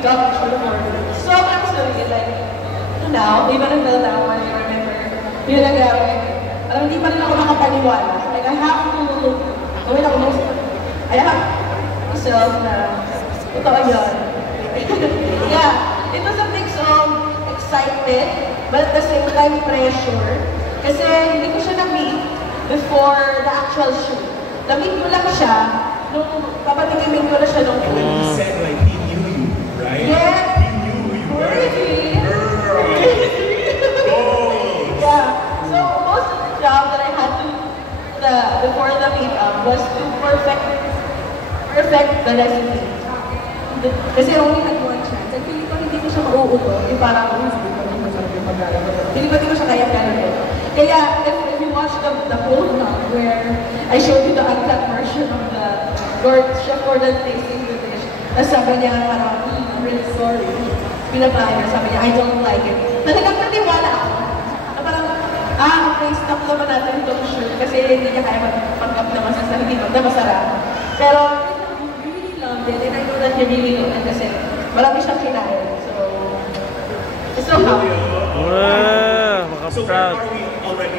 done before. So actually, like, now, even until now, when I remember, yun lang alam, hindi pa rin ako makapaniwala. Like, I have to, gawin ako most, I have myself na, totoo yun. Yeah, it was a mix of excitement, but at the same time, pressure. Kasi hindi ko siya na-meet before the actual shoot. Na-meet ko lang siya, nung papatigimin ko na siya nung he said like he knew you, right? Yeah. He knew who you were. Really? Girl. Yeah. So most of the job that I had to before the meetup was to perfect the recipe. Kasi only had one chance. At feeling ko hindi ko siya mauuto. Yung parang hindi ko masarap yung paglalaro. Hindi ko siya kaya-kaya. Kaya if you watch the whole vlog where I showed you the uncut version of the Chef Gordon tasting the dish, tapos sabi niya parang, I'm really sorry. Pinabahay niya, sabi niya, I don't like it. Talagang naniwala ako. Na parang, okay, stop naman natin itong shoot kasi hindi niya kaya magpanggap na masarap. Pero, you really loved it and I know that you really loved it kasi marami siyang kinain. So, it's so happy. So where are we already?